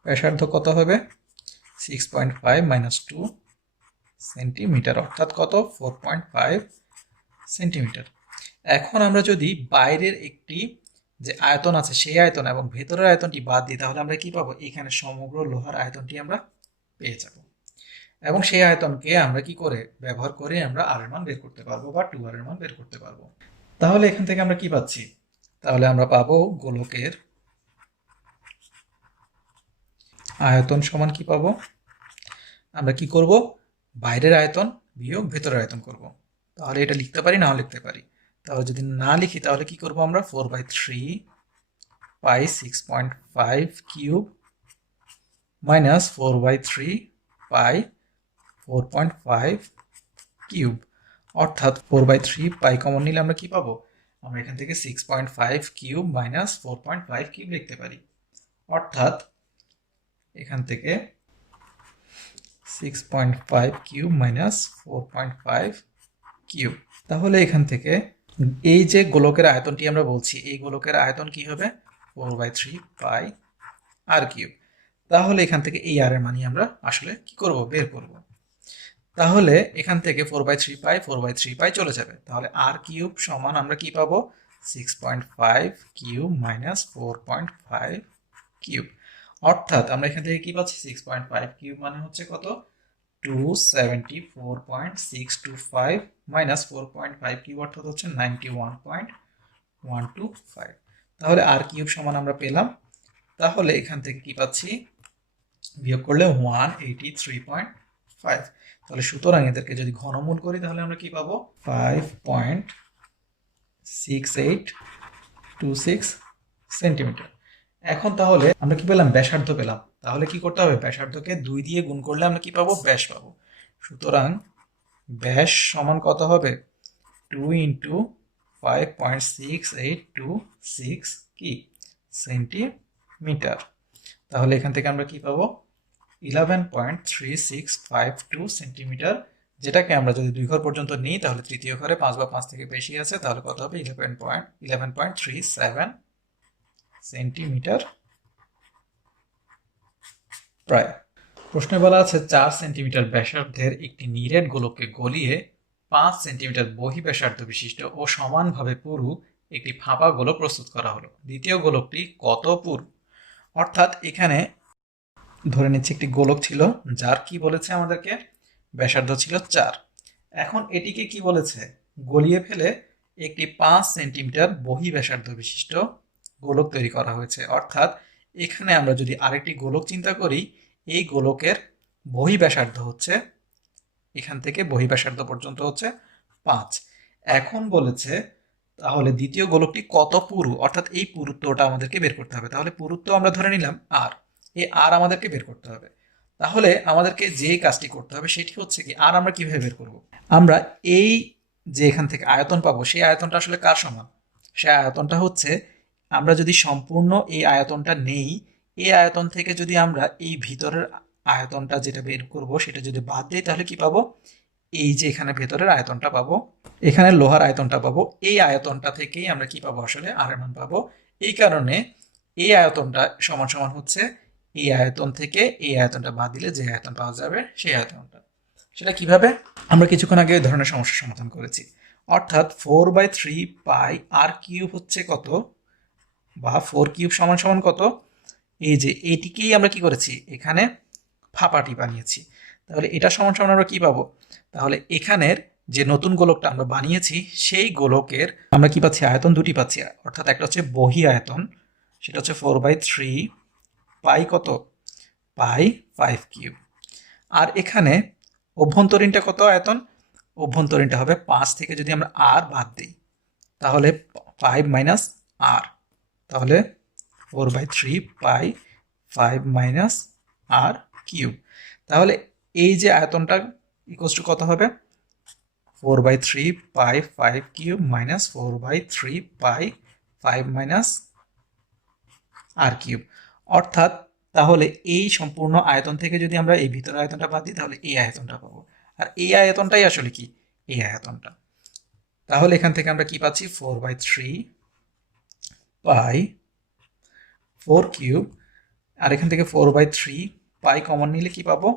ব্যাসার্ধ কত হবে, 6.5 মাইনাস 2 সেন্টিমিটার, অর্থাৎ কত, 4.5 সেন্টিমিটার। এখন আমরা যদি বাইরের একটি যে আয়তন আছে সেই আয়তন এবং ভেতরের আয়তনটি বাদ দিই, তাহলে আমরা কি পাবো, এখানে সমগ্র লোহার আয়তনটি আমরা পেয়ে যাব। এবং সেই আয়তনকে আমরা কি করে ব্যবহার করে আমরা আর এর মান বের করতে পারবো বা 2r এর মান বের করতে পারবো। তাহলে এখান থেকে আমরা কি পাচ্ছি, তাহলে আমরা পাবো গোলকের আয়তন সমান কি পাবো, আমরা কি করব, বাইরের আয়তন বিয়োগ ভেতরের আয়তন করব। তাহলে এটা লিখতে পারি, নাও লিখতে পারি। তাহলে যদি না লিখি তাহলে কি করব, আমরা 4/3 পাই 6.5 কিউব মাইনাস 4/3 পাই 4.5 কিউব, অর্থাৎ 4/3 পাই কমন নিলে আমরা কি পাবো, আমরা এখান থেকে 6.5 কিউব মাইনাস 4.5 কিউব লিখতে পারি। অর্থাৎ এখান থেকে 6.5 কিউব মাইনাস 4.5 কিউব। তাহলে এখান থেকে এই যে গোলকের আয়তনটি আমরা বলছি, এই গোলকের আয়তন কি হবে, 4/3 পাই আর কিউব। তাহলে এখান থেকে এই আর এর মানই আমরা আসলে কি করব, বের করব। তাহলে এখান থেকে 4/3 পাই 4/3 পাই চলে যাবে। তাহলে আর কিউব সমান আমরা কি পাবো, 6.5 কিউব মাইনাস 4.5 কিউব। অর্থাৎ আমরা এখান থেকে কি পাচ্ছি, 6.5 কিউব মানে হচ্ছে কত, 274.625 মাইনাস 4.5 কিউব অর্থাৎ হচ্ছে 91.125। তাহলে আর কিউব সমান আমরা পেলাম। তাহলে এখান থেকে কি পাচ্ছি, বিয়োগ করলে 183.5। তাহলে সুতরাং এদেরকে যদি ঘনমূল করি তাহলে আমরা কি পাবো, 5.6826 সেন্টিমিটার। এখন তাহলে আমরা কি পেলাম, ব্যাসার্ধ পেলাম। তাহলে কি করতে হবে, ব্যাসার্ধকে 2 দিয়ে গুণ করলে আমরা কি পাবো, ব্যাস পাবো। সুতরাং ব্যাস সমান কত হবে, 2 ইন্টু 5.6826 কি সেন্টিমিটার। তাহলে এখান থেকে আমরা কি পাবো, 11.3652 সেন্টিমিটার, যেটাকে আমরা যদি 2 ঘর পর্যন্ত নিই তাহলে তৃতীয় ঘরে 5 বা 5 থেকে বেশি আছে, তাহলে কত হবে, 11.37 সেন্টিমিটার প্রায়। প্রশ্নে বলা আছে 4 সেন্টিমিটার ব্যাসার্ধের একটি নিরেট গোলককে গলিয়ে 5 সেন্টিমিটার বহি ব্যাসার্ধ বিশিষ্ট ও সমানভাবে পুরু একটি ফাঁপা গোলক প্রস্তুত করা হলো। দ্বিতীয় গোলকটি কত পুরু। অর্থাৎ এখানে ধরে নিচ্ছি একটি গোলক ছিল যার কি বলেছে আমাদেরকে, ব্যাসার্ধ ছিল 4। এখন এটিকে কি বলেছে, গলিয়ে ফেলে একটি 5 সেন্টিমিটার বহি ব্যাসার্ধ বিশিষ্ট গোলক তৈরি করা হয়েছে। অর্থাৎ এখানে আমরা যদি আরেকটি গোলক চিন্তা করি, এই গোলকের বহি ব্যাসার্ধ হচ্ছে, এখান থেকে বহি ব্যাসার্ধ পর্যন্ত হচ্ছে 5। এখন বলেছে তাহলে দ্বিতীয় গোলকটি কত পুরু, অর্থাৎ এই পুরুত্বটা আমাদেরকে বের করতে হবে। তাহলে পুরুত্ব আমরা ধরে নিলাম আর, এই আর আমাদেরকে বের করতে হবে। তাহলে আমাদেরকে যে কাজটি করতে হবে সেটি হচ্ছে কি, আর আমরা কিভাবে বের করব, আমরা এই যে এখান থেকে আয়তন পাবো সেই আয়তনটা আসলে কার সমান, সেই আয়তনটা হচ্ছে, আমরা যদি সম্পূর্ণ এই আয়তনটা নেই, এই আয়তন থেকে যদি আমরা এই ভিতরের আয়তনটা যেটা বের করব সেটা যদি বাদ দিই তাহলে কি পাবো, এই যে এখানে ভেতরের আয়তনটা পাবো, এখানে লোহার আয়তনটা পাবো, এই আয়তনটা থেকেই আমরা কি পাবো, আসলে আর এর মান পাবো। এই কারণে এই আয়তনটা সমান সমান হচ্ছে এই আয়তন থেকে এই আয়তনটা বাদ দিলে যে আয়তন পাওয়া যাবে সেই আয়তনটা। সেটা কিভাবে, আমরা কিছুক্ষণ আগে এই ধরনের সমস্যার সমাধান করেছি। অর্থাৎ 4/3 পাই আর কিউব হচ্ছে কত, বা 4 কিউব সমান সমান কত, এই যে এটিকেই আমরা কি করেছি, এখানে ফাঁপাটি বানিয়েছি। তাহলে এটা সমান সমান আমরা কি পাবো, তাহলে এখানের যে নতুন গোলকটা আমরা বানিয়েছি সেই গোলকের আমরা কি পাচ্ছি, আয়তন দুটি পাচ্ছি। অর্থাৎ একটা হচ্ছে বহি আয়তন, সেটা হচ্ছে 4/3 পাই কত, পাই 5 কিউব। আর এখানে অভ্যন্তরীণটা কত আয়তন, অভ্যন্তরীণটা হবে 5 থেকে যদি আমরা আর বাদ দিই তাহলে 5 মাইনাস আর, তাহলে 4/3 পাই 5 মাইনাস আর কিউব। তাহলে এই যে আয়তনটা ইকুয়ালস টু কত হবে, 4/3 পাই 5 কিউব মাইনাস 4/3 পাই 5 মাইনাস আর কিউব। অর্থাৎ তাহলে এই সম্পূর্ণ আয়তন থেকে যদি আমরা এই ভিতরের আয়তনটা বাদ দিই তাহলে এই আয়তনটা পাবো, আর এই আয়তনটাই আসলে কি এই আয়তনটা। তাহলে এখান থেকে আমরা কি পাচ্ছি 4/3 পাই 4 কিউব, আর এখান থেকে 4/3 পাই কমন নিলে কি পাবো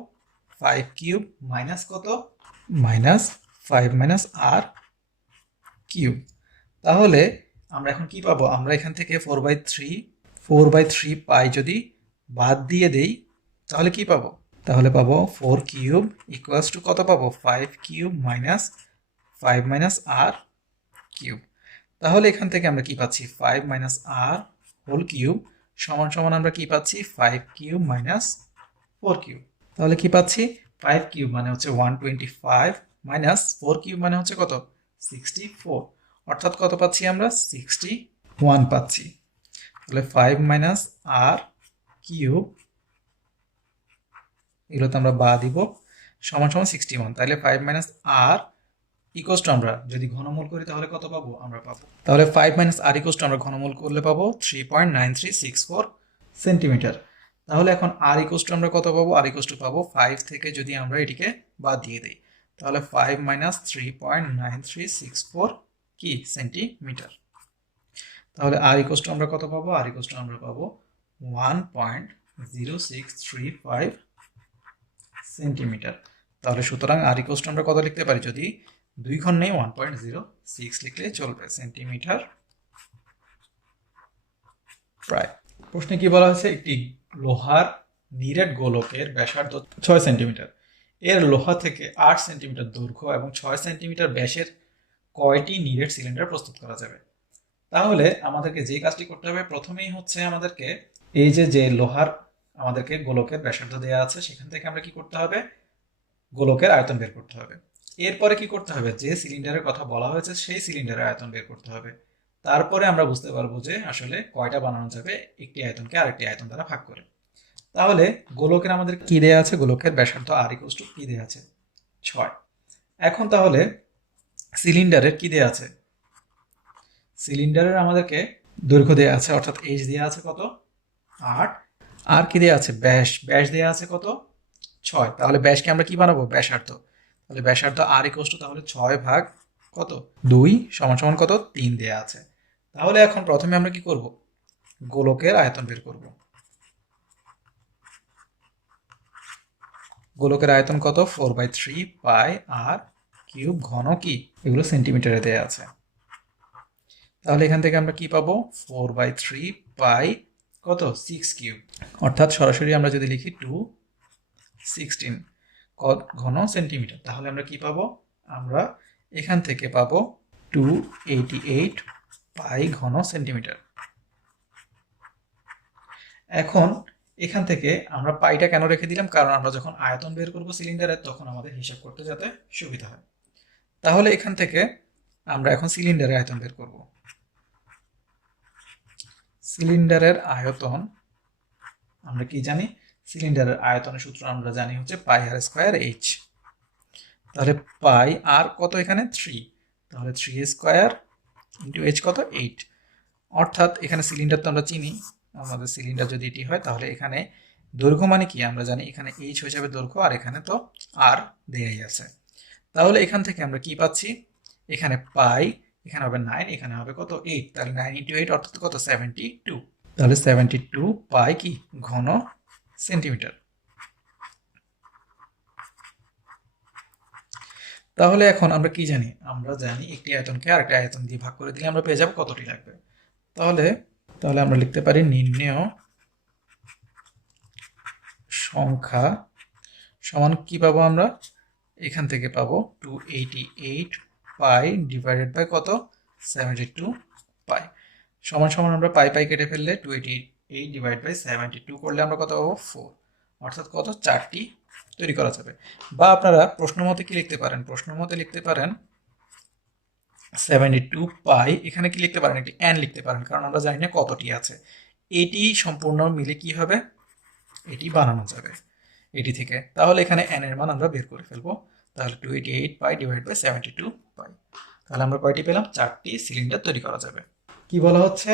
5 কিউব মাইনাস কত মাইনাস 5 মাইনাস আর কিউব। তাহলে আমরা এখন কি পাবো, আমরা এখান থেকে 4/3 পাই যদি বাদ দিয়ে দেই তাহলে কি পাবো, তাহলে পাবো 4 কিউব ইকুয়ালস টু কত পাবো 5 কিউব মাইনাস 5 মাইনাস আর কিউব। তাহলে এখান থেকে আমরা কি পাচ্ছি 5 মাইনাস আর হোল কিউব সমান সমান আমরা কি পাচ্ছি 5 কিউব মাইনাস 4 কিউব। তাহলে কি পাচ্ছি 5 কিউব মানে হচ্ছে 125 মাইনাস 4 কিউব মানে হচ্ছে কত 64, অর্থাৎ কত পাচ্ছি আমরা 61 পাচ্ছি। তাহলে 5 মাইনাস আর কিউব এগুলো তো আমরা বাদ দিব সমান সমান 61, তাহলে 5 মাইনাস আর ইকুয়ালস টু আমরা যদি ঘনমূল করি তাহলে কত পাবো আমরা পাবো, তাহলে 5 মাইনাস আর ইকুয়ালস টু আমরা ঘনমূল করলে পাবো 3.9364 সেন্টিমিটার। তাহলে এখন আর ইকুয়ালস টু আমরা কত পাবো, আর ইকুয়ালস টু পাবো 5 থেকে যদি আমরা এটিকে বাদ দিয়ে দিই তাহলে 5 মাইনাস 3.9364 কি সেন্টিমিটার। তাহলে আর ইকুয়ালস টু আমরা কত পাবো, আর ইকুয়ালস টু আমরা পাবো 1.0635 সেন্টিমিটার। তাহলে সুতরাং আর ইকুয়ালস টু আমরা কত লিখতে পারি, যদি দুই ঘর নেই 1.06 লিখলে চলবে সেন্টিমিটার প্রায়। প্রশ্নে কি বলা হয়েছে, একটি লোহার নিরেট গোলকের ব্যাসার্ধ 6 সেন্টিমিটার, এর লোহা থেকে 8 সেন্টিমিটার দৈর্ঘ্য এবং 6 সেন্টিমিটার ব্যাসের কয়টি নিরেট সিলিন্ডার প্রস্তুত করা যাবে। তাহলে আমাদেরকে যে কাজটি করতে হবে প্রথমেই হচ্ছে আমাদেরকে এই যে লোহার আমাদেরকে গোলকের ব্যাসার্ধ দেওয়া আছে সেখান থেকে আমরা কি করতে হবে গোলকের আয়তন বের করতে হবে। এরপরে কি করতে হবে, যে সিলিন্ডারের কথা বলা হয়েছে সেই সিলিন্ডারের আয়তন বের করতে হবে। তারপরে আমরা বুঝতে পারবো যে আসলে কয়টা বানানো যাবে একটি আয়তনকে আরেকটি আয়তন দ্বারা ভাগ করে। তাহলে গোলকের আমাদের কি দেয়া আছে, গোলকের ব্যাসার্ধ আর ইকুয়ালস টু কি দেয়া আছে 6। এখন তাহলে সিলিন্ডারের কি দেয়া আছে, সিলিন্ডারের আমাদেরকে দৈর্ঘ্য দেয়া আছে অর্থাৎ এইচ দেয়া আছে কত 8, আর কি দেয়া আছে ব্যাস দেয়া আছে কত 6। তাহলে ব্যাসকে আমরা কি বানাবো ব্যাসার্ধ, তাহলে ব্যাসার্ধ আর ইকুয়ালস টু তাহলে 6 ভাগ কত 2 সমান সমান কত 3 দেয়া আছে। তাহলে এখন প্রথমে আমরা কি করব গোলকের আয়তন বের করব। গোলকের আয়তন কত 4/3 পাই আর কিউব ঘন কি এগুলো সেন্টিমিটারে দেয়া আছে। তাহলে এখান থেকে আমরা কি পাবো 4/3 পাই কত 6 কিউব, অর্থাৎ সরাসরি আমরা যদি লিখি 216 ঘন সেন্টিমিটার। তাহলে আমরা কি পাবো, আমরা এখান থেকে পাবো 288 পাই ঘন সেন্টিমিটার। এখন এখান থেকে আমরা পাইটা কেন রেখে দিলাম, কারণ আমরা যখন আয়তন বের করব সিলিন্ডারের তখন আমাদের হিসাব করতে যাতে সুবিধা হয়। তাহলে এখান থেকে আমরা এখন সিলিন্ডারের আয়তন বের করব। সিলিন্ডারের আয়তন আমরা কি জানি, সিলিন্ডারের আয়তনের সূত্র আমরা জানি হচ্ছে পাই আর স্কয়ার এইচ। তাহলে পাই আর কত এখানে 3, তাহলে 3 স্কয়ার ইন্টু এইচ কত 8, অর্থাৎ এখানে সিলিন্ডার তো আমরা চিনি, আমাদের সিলিন্ডার যদি এটি হয় তাহলে এখানে দৈর্ঘ্য মানে কি আমরা জানি এখানে এইচ হয়ে যাবে দৈর্ঘ্য, আর এখানে তো আর দেয়াই আছে। তাহলে এখান থেকে আমরা কি পাচ্ছি, এখানে পাই এখানে হবে 9 এখানে হবে কত 8, তাহলে 9 ইন্টু 8 অর্থাৎ কত 72, তাহলে 72 পাই কি ঘন সেন্টিমিটার। তাহলে এখন আমরা কি জানি, আমরা জানি একটি আয়তনকে আরেকটি আয়তন দিয়ে ভাগ করে দিলে আমরা পেয়ে যাব কতটি লাগবে। তাহলে আমরা লিখতে পারি নির্ণেয় সংখ্যা সমান কি পাবো আমরা, এখান থেকে পাবো 288 পাই ডিভাইডেড বাই কত 72 পাই সমান সমান আমরা পাই পাই কেটে ফেললে 288 ডিভাইড বাই 72 করলে আমরা কত পাবো 4, অর্থাৎ কত 4টি তৈরি করা যাবে। বা আপনারা প্রশ্ন মতে কি লিখতে পারেন, প্রশ্ন মতে লিখতে পারেন 72 পাই, এখানে কি লিখতে পারেন একটি n লিখতে পারেন, কারণ আমরা জানি না কতটি আছে। এটি সম্পূর্ণ মিলে কি হবে, এটি বানানো যাবে এটি থেকে। তাহলে এখানে n এর মান আমরা বের করে ফেলবো। তাহলে 288 পাই ডিভাইড বাই 72 পাই। তাহলে আমরা কয়টি পেলাম? 4টি সিলিন্ডার তৈরি করা যাবে। কি বলা হচ্ছে?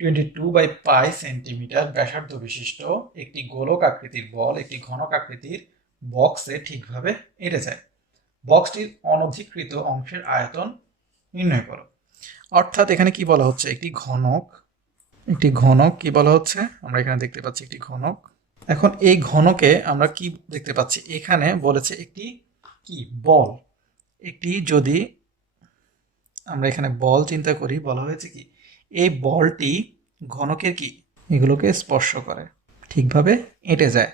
22/π সেন্টিমিটার ব্যাসার্ধ বিশিষ্ট একটি গোলক আকৃতির বল একটি ঘনক আকৃতির বক্সে ঠিকভাবে এঁটে যায়। বক্সটির অনধিকৃত অংশের আয়তন নির্ণয় করো। অর্থাৎ এখানে কি বলা হচ্ছে? একটি ঘনক কি বলা হচ্ছে? আমরা এখানে দেখতে পাচ্ছি একটি ঘনক। এখন এই ঘনকে আমরা কি দেখতে পাচ্ছি? এখানে বলেছে একটি কি বল, একটি যদি আমরা এখানে বল চিন্তা করি, বলা হয়েছে কি এই বলটি ঘনকের কি এগুলোকে স্পর্শ করে, ঠিকভাবে এঁটে যায়।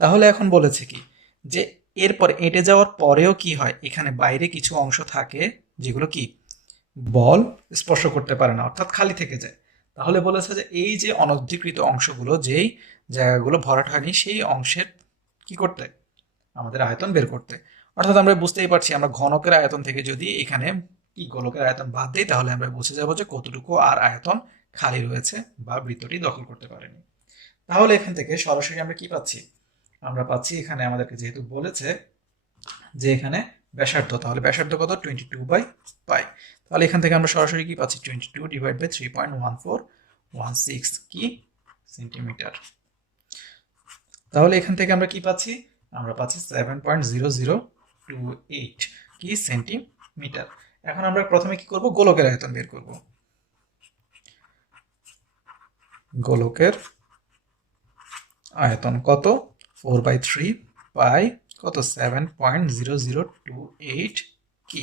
তাহলে এখন বলেছে কি যে এরপর এঁটে যাওয়ার পরেও কি হয়, এখানে বাইরে কিছু অংশ থাকে যেগুলো কি বল স্পর্শ করতে পারে না, অর্থাৎ খালি থেকে যায়। তাহলে বলেছে যে এই যে অনধিকৃত অংশগুলো, যেই জায়গাগুলো ভরাট হয়নি, সেই অংশের কি করতে, আমাদের আয়তন বের করতে। অর্থাৎ আমরা বুঝতেই পারছি, আমরা ঘনকের আয়তন থেকে যদি এখানে কি গোলকের আয়তন বাদ দিই, তাহলে আমরা বুঝে যাবো যে কতটুকু আর আয়তন খালি রয়েছে বা বৃত্তটি দখল করতে পারেনি। তাহলে এখান থেকে সরাসরি আমরা কি পাচ্ছি? আমরা পাচ্ছি এখানে আমাদেরকে যেহেতু বলেছে যে এখানে ব্যাসার্ধ, তাহলে ব্যাসার্ধ কত? 22/π। তাহলে এখান থেকে আমরা সরাসরি কি পাচ্ছি? 22 ডিভাইড বাই 3.1416 কি সেন্টিমিটার। তাহলে এখান থেকে আমরা কি পাচ্ছি? আমরা পাচ্ছি 7.0028 কি সেন্টিমিটার। এখন আমরা প্রথমে কি করব? গোলকের আয়তন বের করব। গোলকের আয়তন কত? 4/3 পাই কত? 7.0028 কি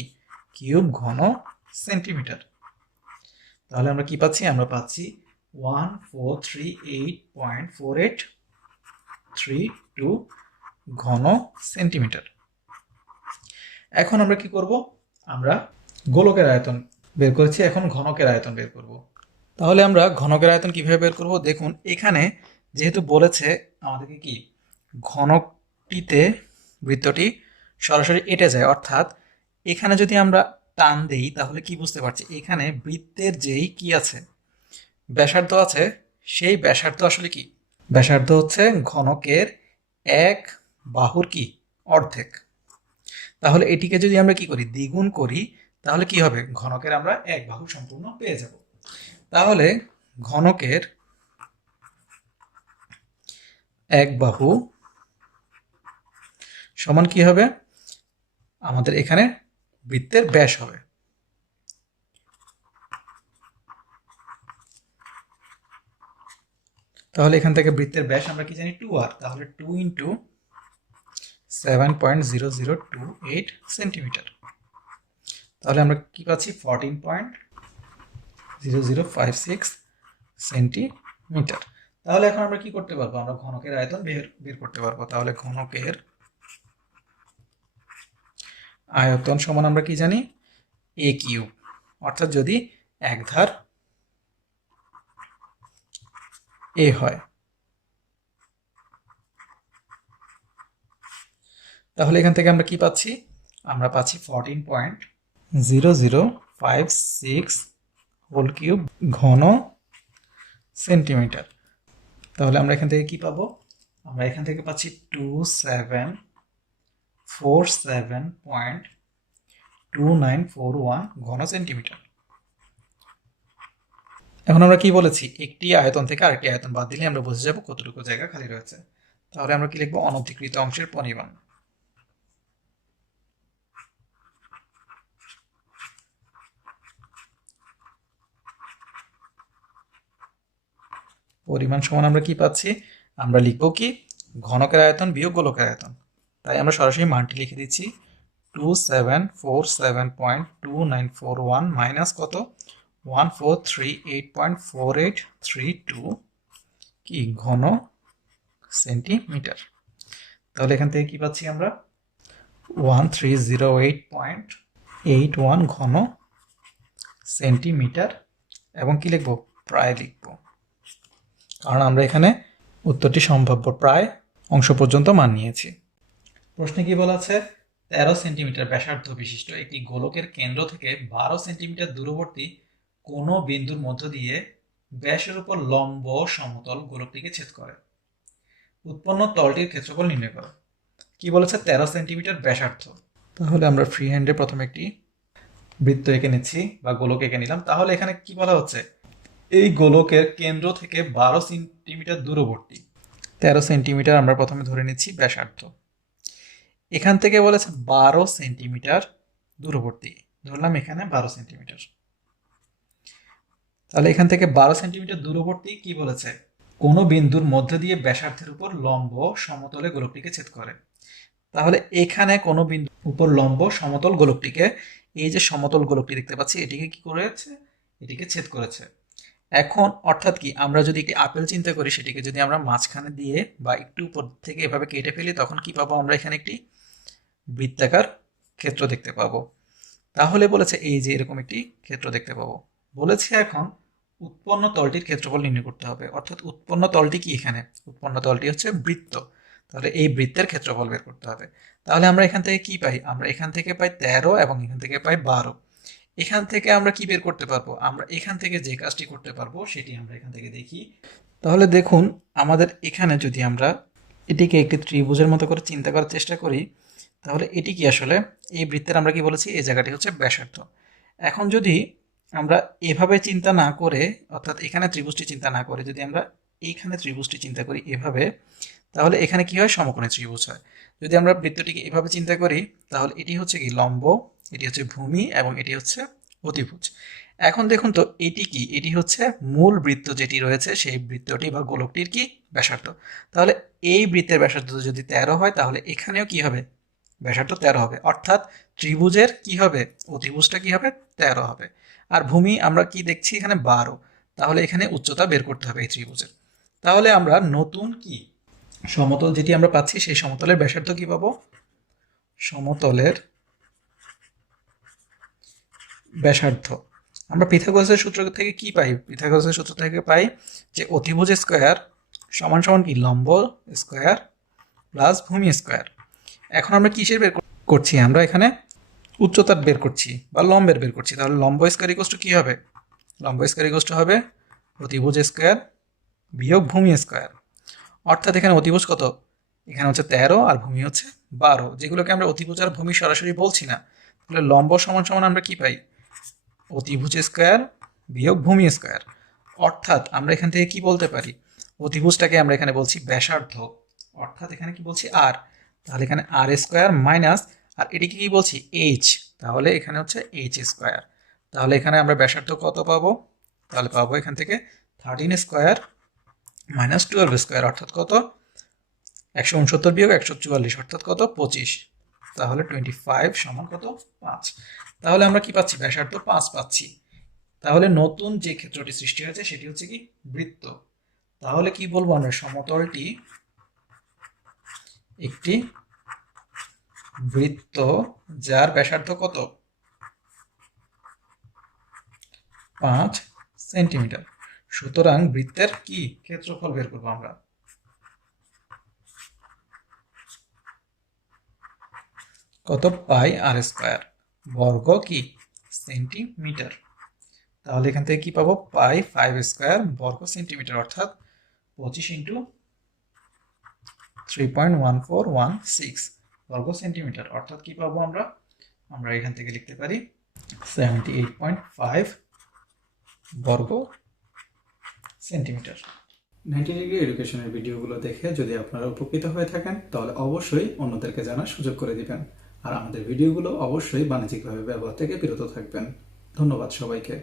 কিউব ঘন সেন্টিমিটার। তাহলে আমরা কি পাচ্ছি? আমরা পাচ্ছি 1438.4832 ঘন সেন্টিমিটার। এখন আমরা কি করব? আমরা গোলকের আয়তন বের করেছি, এখন ঘনকের আয়তন বের করব। তাহলে আমরা ঘনকের আয়তন কিভাবে বের করব? দেখুন এখানে যেহেতু বলেছে আমাদেরকে কি ঘনকটিতে বৃত্তটি সরাসরি এঁটে যায়, অর্থাৎ এখানে যদি আমরা টান দেই তাহলে কি বুঝতে পারছি? এখানে বৃত্তের যেই কি আছে ব্যাসার্ধ আছে, সেই ব্যাসার্ধ আসলে কি? ব্যাসার্ধ হচ্ছে ঘনকের এক বাহুর কি অর্ধেক। তাহলে এটিকে যদি আমরা কি করি? দ্বিগুণ করি, তাহলে কি হবে? ঘনকের আমরা এক বাহু সম্পূর্ণ পেয়ে যাব। তাহলে ঘনকের এক বাহু সমান কি হবে? আমাদের এখানে বৃত্তের ব্যাস হবে। তাহলে এখান থেকে বৃত্তের ব্যাস আমরা কি জানি? 2r। তাহলে 2 ইন্টু 7.0028 সেন্টিমিটার। তাহলে আমরা কি পাচ্ছি? 14.0056 সেন্টিমিটার। তাহলে এখন আমরা কি করতে পারবো? আমরা ঘনকের আয়তন বের করতে পারবো। তাহলে ঘনকের আয়তন সমান আমরা কি জানি? a cube. অর্থাৎ যদি এক ধার a হয়, তাহলে এখান থেকে আমরা কি পাচ্ছি? আমরা পাচ্ছি 14.0056 হোল কিউব ঘন সেন্টিমিটার। তাহলে আমরা এখান থেকে কি পাবো? আমরা এখান থেকে পাচ্ছি 2747.2941 ঘন সেন্টিমিটার। এখন আমরা কি বলেছি? একটি আয়তন থেকে আরেকটি আয়তন বাদ দিলে আমরা বুঝে যাব কতটুকু জায়গা খালি রয়েছে। তাহলে আমরা কি লিখবো? অনধিকৃত অংশের পরিমাণ। পরিমাণ সমান আমরা কি পাচ্ছি? আমরা লিখবো কি? ঘনকের আয়তন বিয়োগ গোলকের আয়তন। তাই আমরা সরাসরি মানটি লিখে দিচ্ছি 2747.2941 মাইনাস কত? 1438.4832 কি ঘন সেন্টিমিটার। তাহলে এখান থেকে কি পাচ্ছি আমরা? 1308.81 ঘন সেন্টিমিটার। এবং কি লিখবো? প্রায় লিখবো, কারণ আমরা এখানে উত্তরটি সম্ভাব্য প্রায় অংশ পর্যন্ত মান নিয়েছি। প্রশ্নে কি বলা আছে? 13 সেন্টিমিটার ব্যাসার্ধ বিশিষ্ট একটি গোলকের কেন্দ্র থেকে 12 সেন্টিমিটার দূরবর্তী কোনো বিন্দুর মধ্য দিয়ে ব্যাসের উপর লম্ব সমতল গোলকটিকে ছেদ করে। উৎপন্ন তলটির ক্ষেত্রফল নির্ণয় করো। কি বলেছে 13 সেন্টিমিটার ব্যাসার্ধ। তাহলে আমরা ফ্রি হ্যান্ডে প্রথমে একটি বৃত্ত এঁকে নিচ্ছি বা গোলক এঁকে নিলাম। তাহলে এখানে কি বলা হচ্ছে, এই গোলকের কেন্দ্র থেকে 12 সেন্টিমিটার দূরবর্তী 13 সেন্টিমিটার আমরা প্রথমে ধরে নিচ্ছি ব্যাসার্ধ। এখান থেকে বলেছে 12 সেন্টিমিটার দূরবর্তী, ধরলাম এখানে 12 সেন্টিমিটার। তাহলে এখান থেকে 12 সেন্টিমিটার দূরবর্তী কি বলেছে, কোনো বিন্দুর মধ্য দিয়ে ব্যাসার্ধের উপর লম্ব সমতলে গোলকটিকে ছেদ করে। তাহলে এখানে কোনো বিন্দু উপর লম্ব সমতল গোলকটিকে, এই যে সমতল গোলকটি দেখতে পাচ্ছি এটিকে কি করেছে, এটিকে ছেদ করেছে। এখন অর্থাৎ কি, আমরা যদি একটি আপেল চিন্তা করি, সেটিকে যদি আমরা মাঝখানে দিয়ে বা একটু উপর থেকে এভাবে কেটে ফেলি, তখন কি পাবো আমরা এখানে একটি বৃত্তাকার ক্ষেত্র দেখতে পাবো। তাহলে বলেছে এই যে এরকম একটি ক্ষেত্র দেখতে পাবো। বলেছে এখন উৎপন্ন তলটির ক্ষেত্রফল নির্ণয় করতে হবে, অর্থাৎ উৎপন্ন তলটি কি, এখানে উৎপন্ন তলটি হচ্ছে বৃত্ত। তাহলে এই বৃত্তের ক্ষেত্রফল বের করতে হবে। তাহলে আমরা এখান থেকে কি পাই, আমরা এখান থেকে পাই 13 এবং এখান থেকে পাই 12। এখান থেকে আমরা কি বের করতে পারবো, আমরা এখান থেকে যে কাজটি করতে পারবো সেটি আমরা এখান থেকে দেখি। তাহলে দেখুন, আমাদের এখানে যদি আমরা এটিকে একটি ত্রিভুজের মতো করে চিন্তা করার চেষ্টা করি, তাহলে এটি কি আসলে এই বৃত্তের আমরা কি বলেছি, এই জায়গাটি হচ্ছে ব্যাসার্ধ। এখন যদি আমরা এভাবে চিন্তা না করে, অর্থাৎ এখানে ত্রিভুজটি চিন্তা না করে যদি আমরা এইখানে ত্রিভুজটি চিন্তা করি এভাবে, তাহলে এখানে কি হয়, সমকোণী ত্রিভুজ হয়। যদি আমরা বৃত্তটিকে এভাবে চিন্তা করি, তাহলে এটি হচ্ছে কি লম্ব, এটি হচ্ছে ভূমি এবং এটি হচ্ছে অতিভুজ। এখন দেখুন তো এটি কি, এটি হচ্ছে মূল বৃত্ত যেটি রয়েছে সেই বৃত্তটি বা গোলকটির কি ব্যাসার্ধ। তাহলে এই বৃত্তের ব্যাসার্ধ যদি 13 হয়, তাহলে এখানেও কি হবে, ব্যাসার্ধ 13 হবে। অর্থাৎ ত্রিভুজের কি হবে, অতিভুজটা কি হবে, 13 হবে। আর ভূমি আমরা কি দেখছি এখানে 12, তাহলে এখানে উচ্চতা বের করতে হবে এই ত্রিভুজের। তাহলে আমরা নতুন কি সমতল যেটি আমরা পাচ্ছি, সেই সমতলের ব্যাসার্ধ কি পাবো, সমতলের ব্যাসার্ধ আমরা পিথাগোরাসের সূত্র থেকে কি পাই, পিথাগোরাসের সূত্র থেকে পাই যে অতিভুজ স্কয়ার সমান সমান কি লম্ব স্কয়ার প্লাস ভূমি স্কয়ার। এখন আমরা কিসের বের করছি, আমরা এখানে উচ্চতার বের করছি বা লম্বের বের করছি। তাহলে লম্ব স্কয়ার ইকুয়াল টু কি হবে, লম্ব স্কয়ার ইকুয়াল টু হবে অতিভুজ স্কয়ার বিয়োগ ভূমি স্কয়ার। অর্থাৎ এখানে অতিভুজ কত, এখানে হচ্ছে 13 আর ভূমি হচ্ছে 12, যেগুলোকে আমরা অতিভুজ আর ভূমি সরাসরি বলছি না। তাহলে লম্ব সমান সমান আমরা কি পাই, অতিভুজ স্কয়ার বিয়োগ ভূমি স্কয়ার। অর্থাৎ আমরা এখান থেকে কি বলতে পারি, অতিভুজটাকে আমরা এখানে বলছি ব্যাসার্ধ, অর্থাৎ এখানে কি বলছি আর, তাহলে এখানে আর স্কয়ার মাইনাস, আর এটিকে কি বলছি এইচ, তাহলে এখানে হচ্ছে এইচ স্কয়ার। তাহলে এখানে আমরা ব্যাসার্ধ কত পাবো, তাহলে পাবো এখান থেকে 13 স্কয়ার মাইনাস 12 স্কয়ার, অর্থাৎ কত 169 বিয়োগ 144, অর্থাৎ কত 25। তাহলে 25 সমান কত 5। তাহলে আমরা কি পাচ্ছি, ব্যাসার্ধ 5 পাচ্ছি। তাহলে নতুন যে ক্ষেত্রটি সৃষ্টি হয়েছে সেটি হচ্ছে কি বৃত্ত। তাহলে কি বলবো আমরা, সমতলটি একটি বৃত্ত যার ব্যাসার্ধ কত 5 সেন্টিমিটার। সুতরাং বৃত্তের কি ক্ষেত্রফল বের করবো আমরা, কত পাই আর স্কয়ার বর্গ কি সেন্টিমিটার। তাহলে এখান থেকে কি পাবো, পাই 5 স্কয়ার বর্গ সেন্টিমিটার, অর্থাৎ 25 ইন্টু 3.1416 বর্গ সেন্টিমিটার। অর্থাৎ কি পাবো আমরা, আমরা এখান থেকে লিখতে পারি 78.5 বর্গ সেন্টিমিটার। 90 ডিগ্রি এডুকেশনের ভিডিওগুলো দেখে যদি আপনারা উপকৃত হয়ে থাকেন, তাহলে অবশ্যই অন্যদেরকে জানার সুযোগ করে দিবেন। আর আমাদের ভিডিওগুলো অবশ্যই বাণিজ্যিকভাবে ব্যবহার থেকে বিরত থাকবেন। ধন্যবাদ সবাইকে।